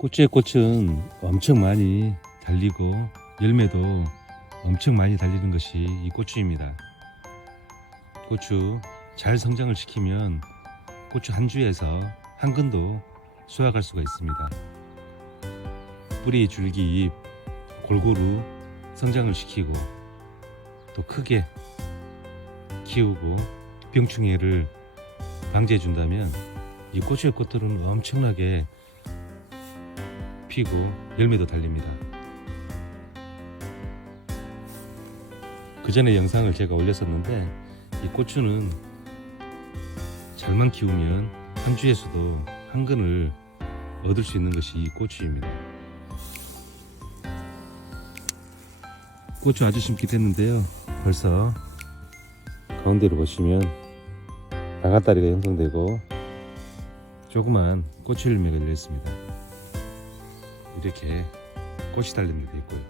고추의 꽃은 엄청 많이 달리고 열매도 엄청 많이 달리는 것이 이 고추입니다. 고추 잘 성장을 시키면 고추 한 주에서 한 근도 수확할 수가 있습니다. 뿌리, 줄기, 잎 골고루 성장을 시키고 또 크게 키우고 병충해를 방지해 준다면 이 고추의 꽃들은 엄청나게 피고 열매도 달립니다. 그 전에 영상을 제가 올렸었는데 이 고추는 잘만 키우면 한 주에서도 한 근을 얻을 수 있는 것이 이 고추입니다. 고추 아주 심기 됐는데요. 벌써 가운데로 보시면 나가다리가 형성되고 조그만 고추 열매가 열려 있습니다. 이렇게 꽃이 달린 데도 있고요.